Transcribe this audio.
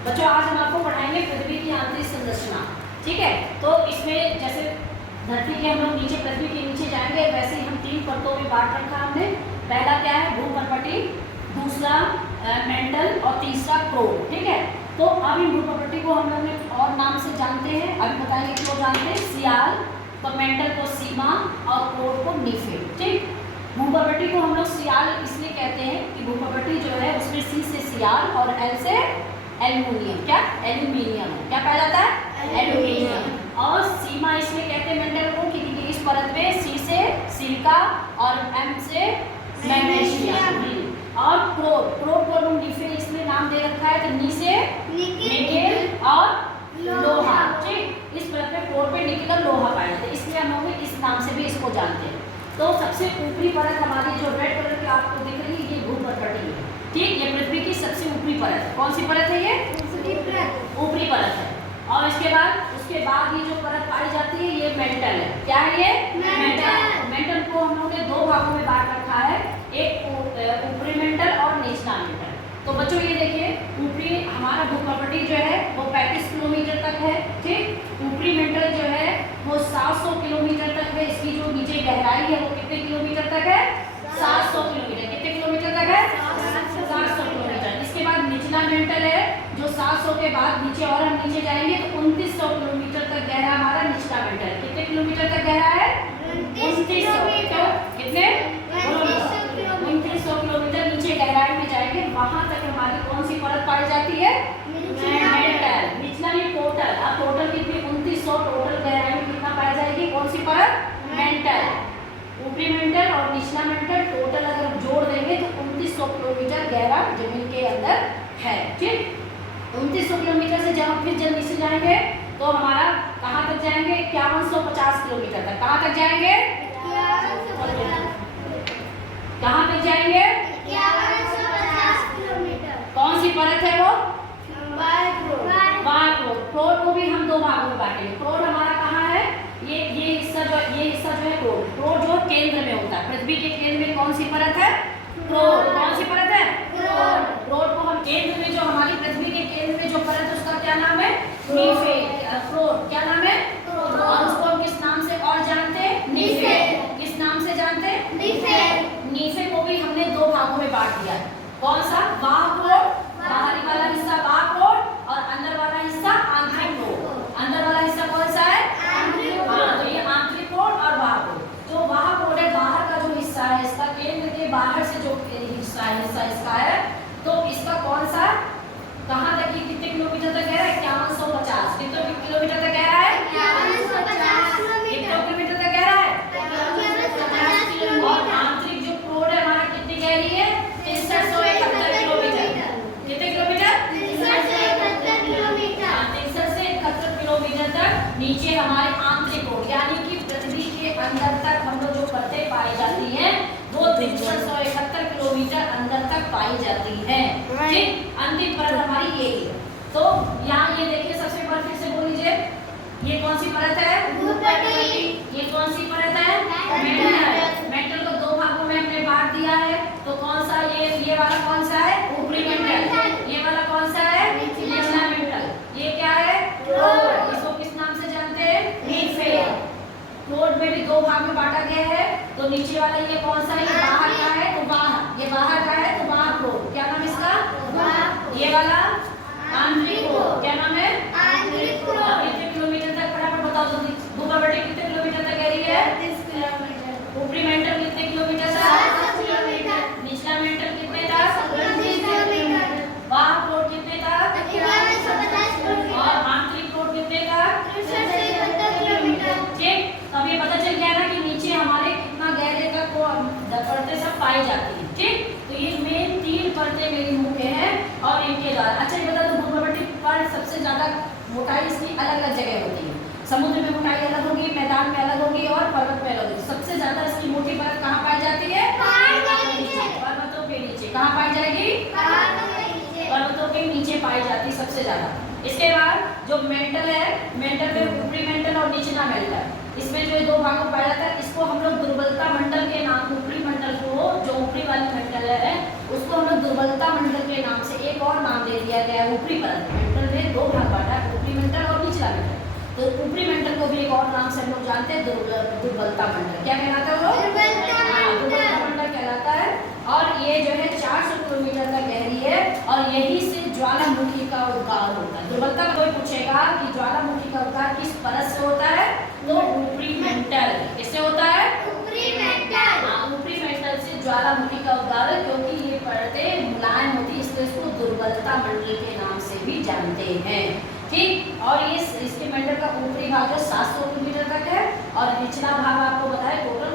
बच्चों आज हम आपको पढ़ाएंगे पृथ्वी की आंतरिक संरचना। ठीक है, तो इसमें जैसे धरती के हम लोग नीचे पृथ्वी के नीचे जाएंगे, वैसे ही हम 3 परतों में बांट रखा हमने। पहला क्या है, भूपर्पटी, दूसरा मेंटल और तीसरा क्रोड। ठीक है, तो अब इन भूपर्पटी को हम लोग और नाम से जानते हैं, अभी बताएंगे क्यों जानते हैं। सियाल, तो मेंटल को सीमा और क्रोड को नीफे। ठीक, भूपर्पटी को हम लोग सियाल इसलिए कहते हैं कि भूपर्पटी जो है उसमें सी से सियाल और एल से एल्यूमिनियम। क्या एल्यूमिनियम है, क्या पाया जाता है, एल्यूमिनियम। और सीमा इसलिए कहते हैं मेंटल को क्योंकि इस परत में सी से सिलिका और एम से मैग्नीशियम। और क्रोड को हम नीफे इसलिए नाम दे रखा है, तो नी से निकेल और लोहा। ठीक, इस परत में क्रोड पे निकेल और लोहा पाया जाता है, इसलिए हम लोग इस नाम से भी इसको जानते हैं। तो सबसे ऊपरी परत हमारी जो रेड कलर की आपको दिख रही है, ये भूपर्पटी है। ठीक, ये पृथ्वी की सबसे ऊपरी परत है। कौन सी परत है ये, ऊपरी परत है। और उसके बाद ये जो परत पाई जाती है ये मेंटल है। क्या है ये, मेंटल को हम लोग ने 2 भागों में बांट रखा है, एक ऊपरी मेंटल और निचला मेंटल। तो बच्चों ये देखिए, ऊपरी हमारा भूपर्पटी जो है वो 35 किलोमीटर तक है। ठीक, ऊपरी मेंटल जो है वो 700 किलोमीटर तक है। इसकी जो नीचे गहराई है वो कितने किलोमीटर तक है, 700 किलोमीटर। कितने किलोमीटर तक है, 700 किलोमीटर। इसके बाद निचला मेंटल है जो 700 के बाद नीचे और हम नीचे जाएंगे तो 2900 किलोमीटर तक गहरा हमारा निचला मेंटल। कितने किलोमीटर तक गहरा है, 2900। कितने, 2900 किलोमीटर नीचे गहराई में जाएंगे, वहां तक हमारी कौन सी परत पाई जाती है, मेंटल। निचला नहीं, टोटल। अब टोटल कितनी, 2900। टोटल गहराई में कितना पाई जाएगी, कौन सी परत, मेंटल। ऊपरी मेंटल और निचला मेंटल टोटल अगर जोड़ देंगे तो 2900 किलोमीटर गहरा जमीन के अंदर है। ठीक, 2900 किलोमीटर से जब फिर जब नीचे जाएंगे तो हमारा कहाँ तक जाएंगे, 5150 किलोमीटर तक। कहाँ तक जाएंगे, कहाँ तक जाएंगे, 5150 किलोमीटर। कौन सी परत है वो, क्रोड। क्रोड को भी हम 2 भागों में बांटेंगे। क्रोड हमारा कहाँ है, ये हिस्सा जो है क्रोड जो केंद्र में होता है। पृथ्वी के केंद्र में कौन सी परत है, क्रोड। कौन सी परत है, क्रोड को हम केंद्र में, जो हमारी पृथ्वी के केंद्र में जो परत है उसका क्या नाम है, नीफे। क्रोड क्या नाम है, और उसको हम किस नाम से और जानते हैं, नीफे। किस नाम से जानते हैं, नीफे को भी हमने 2 भागों में बांट दिया है। कौन सा, बाह्य क्रोड, बाहरी वाला हिस्सा बाह्य क्रोड और अंदर वाला हिस्सा आंतरिक क्रोड। अंदर वाला हिस्सा कौन सा है, तो ये आंतरिक क्रोड और बाह्य क्रोड। जो बाह्य क्रोड है, बाहर का जो हिस्सा है इसका, केंद्र के बाहर से जो हिस्सा इसका है, तो इसका कौन सा, कहाँ तक, ये कितने किलोमीटर तक गहरा है, 5150। कितने किलोमीटर तक गहरा है, 5150 कितने किलोमीटर तक गहरा है, और आंतरिक जो क्रोड है हमारा कितनी गहरी है, 6371 किलोमीटर। कितने किलोमीटर, 6371 किलोमीटर। 63 से 71 किलोमीटर तक नीचे हमारे आंतरिक क्रोड, यानी कि पृथ्वी के अंदर तक हम लोग जो परतें पाई जाती हैं वो 6371 किलोमीटर अंदर तक पाई जाती है। ठीक, अंतिम परत हमारी ये है। तो यहाँ ये देखिए, सबसे पहले फिर से बोल लीजिए, ये कौन सी परत है, भूपर्पटी। ये कौन सी परत है, मेंटल। मेंटल को 2 भागों में हमने बांट दिया है। तो कौन सा, ये वाला कौन सा है, ऊपरी मेंटल। ये वाला कौन सा है, निचला मेंटल। ये क्या है, क्रोड। इसको किस नाम से जानते हैं, नीफे। क्रोड में भी 2 भाग में बांटा गया है। तो नीचे वाला ये कौन सा है, ये बाहर का है, तो बाहर, ये बाहर का है तो बाहर क्रोड। क्या नाम इसका, ये वाला आंतरिक क्रोड। क्या नाम है, आंतरिक क्रोड। अब कितने किलोमीटर तक, फटाफट बताओ जल्दी। भूपर्पटी कितने किलोमीटर तक गहरी है, 30 किलोमीटर। ऊपरी मेंटल कितने किलोमीटर तक, 700 किलोमीटर। निचला मेंटल कितने तक, 29 किलोमीटर। बाह्य क्रोड कितने तक, 5150 किलोमीटर। और आंतरिक क्रोड कितने तक, 6371 किलोमीटर। ठीक। अब ये पता चल गया ना कि नीचे हमारे कितना गहरे तक वो परतें सब पाई जाती है। ठीक, तो ये मेन 3 परतें मेरी मुख्य हैं और इनके द्वारा। अच्छा ये बता दो, भूपर्पटी पर सबसे ज्यादा मोटाई इसकी अलग अलग जगह होती है। समुद्र में मोटाई अलग होगी, मैदान में अलग होगी और पर्वत में अलग होगी। सबसे ज्यादा इसकी मोटी परत कहाँ पाई जाती है, पर्वतों के नीचे। कहाँ पाई जाएगी, पर्वतों के नीचे पाई जाती है सबसे ज्यादा। इसके बाद जो मेंटल है, मेंटल में ऊपरी मेंटल और निचला मेंटल, इसमें जो 2 भागों में पाया जाता है। इसको हम लोग दुर्बलता मंडल के नाम, ऊपरी मंडल को, जो ऊपरी वाली मंडल है उसको हम लोग दुर्बलता मंडल के नाम से एक और नाम दे दिया गया है, ऊपरी परत। दो भाग बांटा है, ऊपरी मेंटल और निचला मेंटल। तो ऊपरी मेंटल को भी एक और नाम से हम लोग जानते हैं, दुर्बलता मंडल। क्या कहलाता है वो लोग? दुर्बलता मंडल कहलाता है। और ये जो है 400 किलोमीटर तक गहरी है और यही से ज्वालामुखी का उद्गार होता है। दुर्बलता में कोई पूछेगा कि ज्वालामुखी का उद्गार किस परत से होता है, तो ऊपरी मेंटल। किससे होता है? ऊपरी मेंटल। ऊपरी मेंटल से ज्वालामुखी का उद्गार है, क्योंकि ये परतें मुलायम होती है, इसलिए इसको दुर्बलता मंडल के नाम से भी जानते हैं। ठीक, और ये इसके मेंटल का ऊपरी भाग जो 700 किलोमीटर तक है और निचला भाग आपको बताया टोटल